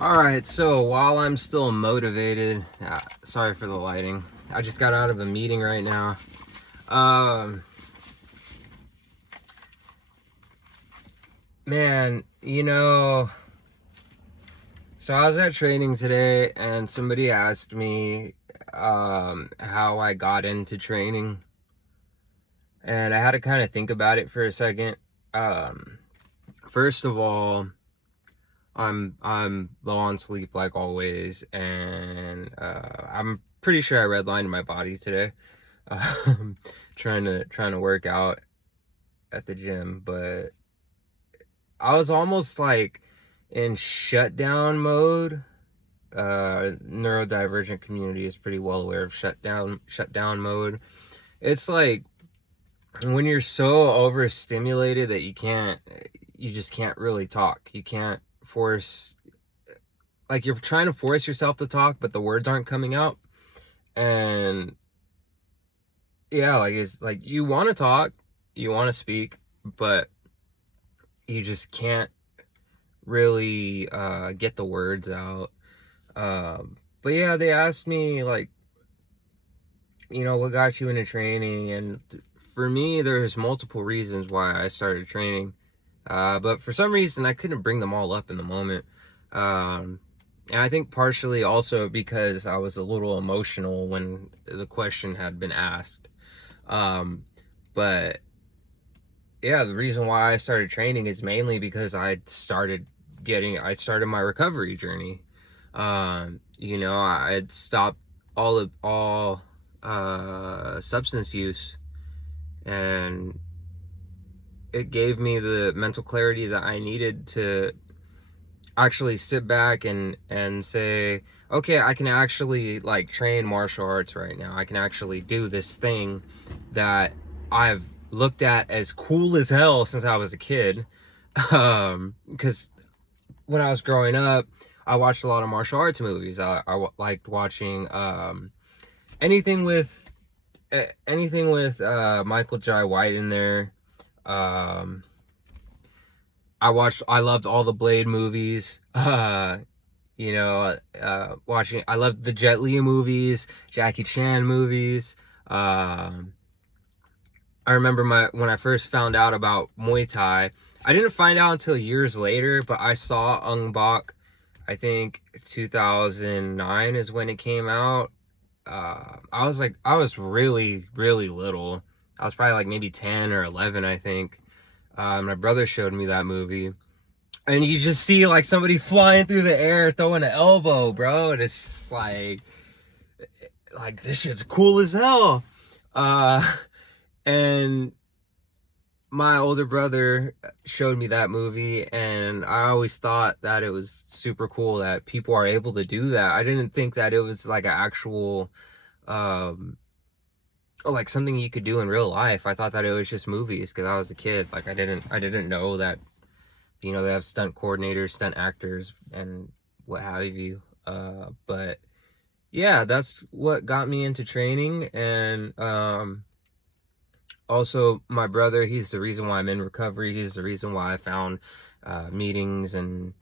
Alright, so while I'm still motivated, sorry for the lighting. I just got out of a meeting right now. Man, so I was at training today and somebody asked me how I got into training. And I had to kind of think about it for a second. First of all, I'm low on sleep like always, and I'm pretty sure I redlined my body today. Trying to work out at the gym, but I was almost like in shutdown mode. Neurodivergent community is pretty well aware of shutdown mode. It's like when you're so overstimulated that you just can't really talk. You can't force, like you're trying to force yourself to talk, but the words aren't coming out. And yeah, like it's like you want to talk, you want to speak, but you just can't really get the words out. But yeah, they asked me like, what got you into training? And for me, there's multiple reasons why I started training. But for some reason, I couldn't bring them all up in the moment. And I think partially also because I was a little emotional when the question had been asked. But yeah, the reason why I started training is mainly because I started my recovery journey. I had stopped all substance use, and it gave me the mental clarity that I needed to actually sit back and say, okay, I can actually like train martial arts right now. I can actually do this thing that I've looked at as cool as hell since I was a kid. Because when I was growing up, I watched a lot of martial arts movies. I liked watching anything with Michael Jai White in there. I loved all the Blade movies. I loved the Jet Li movies, Jackie Chan movies. I remember when I first found out about Muay Thai. I didn't find out until years later, but I saw Ung Bak. I think 2009 is when it came out. I was really, really little. I was probably like maybe 10 or 11, I think. My brother showed me that movie. And you just see like somebody flying through the air, throwing an elbow, bro. And it's just like this shit's cool as hell. And my older brother showed me that movie, and I always thought that it was super cool that people are able to do that. I didn't think that it was like an actual, like something you could do in real life. I thought that it was just movies because I was a kid. Like I didn't know that, they have stunt coordinators, stunt actors, and what have you. But yeah, that's what got me into training. And also my brother, he's the reason why I'm in recovery. He's the reason why I found meetings and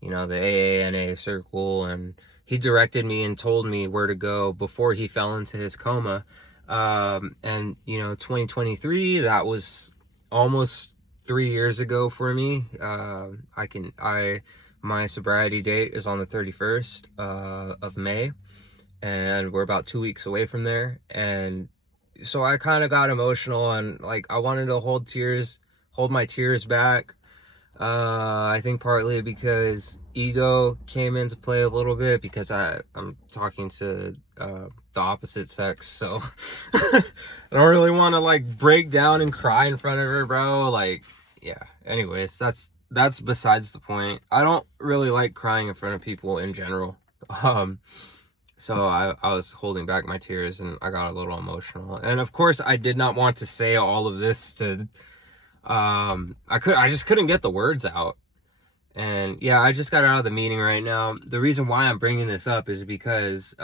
the AANA circle, and he directed me and told me where to go before he fell into his coma. And 2023, that was almost 3 years ago for me. My sobriety date is on the 31st of May, and we're about 2 weeks away from there. And so I kind of got emotional, and like I wanted to hold my tears back. I think partly because ego came into play a little bit, because I'm talking to the opposite sex, so I don't really want to like break down and cry in front of her, bro. Like, yeah. Anyways, that's besides the point. I don't really like crying in front of people in general. So I was holding back my tears, and I got a little emotional. And of course, I did not want to say all of this to I just couldn't get the words out. And yeah, I just got out of the meeting right now. The reason why I'm bringing this up is because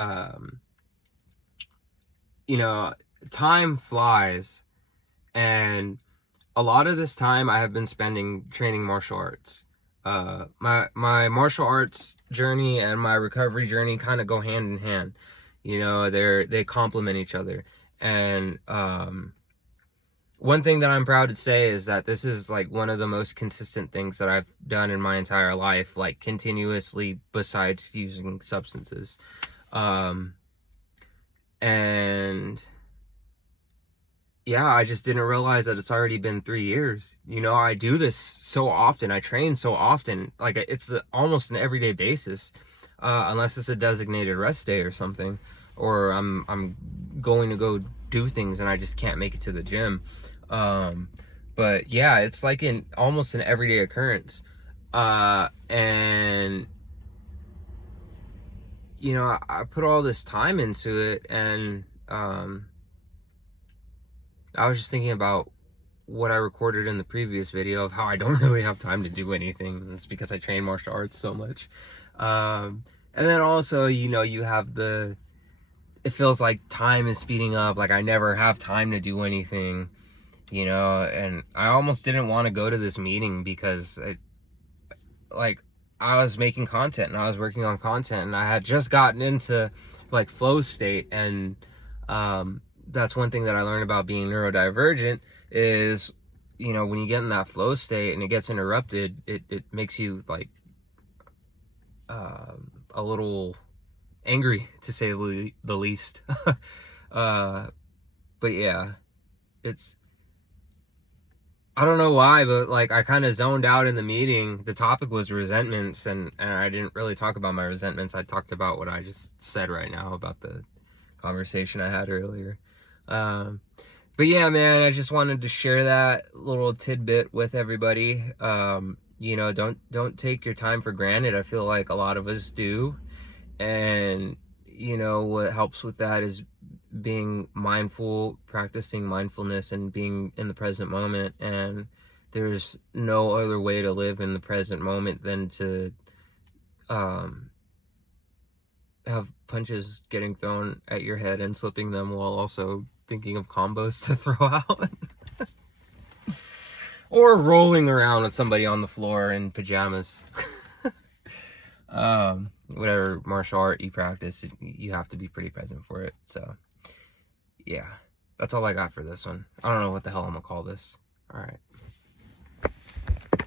time flies, and a lot of this time I have been spending training martial arts. my martial arts journey and my recovery journey kind of go hand in hand. You know, they complement each other. And one thing that I'm proud to say is that this is like one of the most consistent things that I've done in my entire life, like continuously, besides using substances. And yeah, I just didn't realize that it's already been 3 years. You know, I do this so often. I train so often. Like, it's almost an everyday basis, unless it's a designated rest day or something, or I'm going to go do things and I just can't make it to the gym. But yeah, it's like almost an everyday occurrence. And you know, I put all this time into it, and I was just thinking about what I recorded in the previous video of how I don't really have time to do anything. It's because I train martial arts so much. And then also, you know, you have it feels like time is speeding up. Like, I never have time to do anything, you know, and I almost didn't want to go to this meeting because I was making content and I was working on content, and I had just gotten into like flow state. And that's one thing that I learned about being neurodivergent is, you know, when you get in that flow state and it gets interrupted, it makes you like a little angry, to say the least. But yeah, I don't know why, but like I kind of zoned out in the meeting. The topic was resentments, and I didn't really talk about my resentments. I talked about what I just said right now about the conversation I had earlier. But yeah, man, I just wanted to share that little tidbit with everybody. You know, don't take your time for granted. I feel like a lot of us do. And you know, what helps with that is being mindful, practicing mindfulness, and being in the present moment. And there's no other way to live in the present moment than to have punches getting thrown at your head and slipping them while also thinking of combos to throw out. Or rolling around with somebody on the floor in pajamas. Whatever martial art you practice, you have to be pretty present for it. So yeah, that's all I got for this one. I don't know what the hell I'm gonna call this. All right.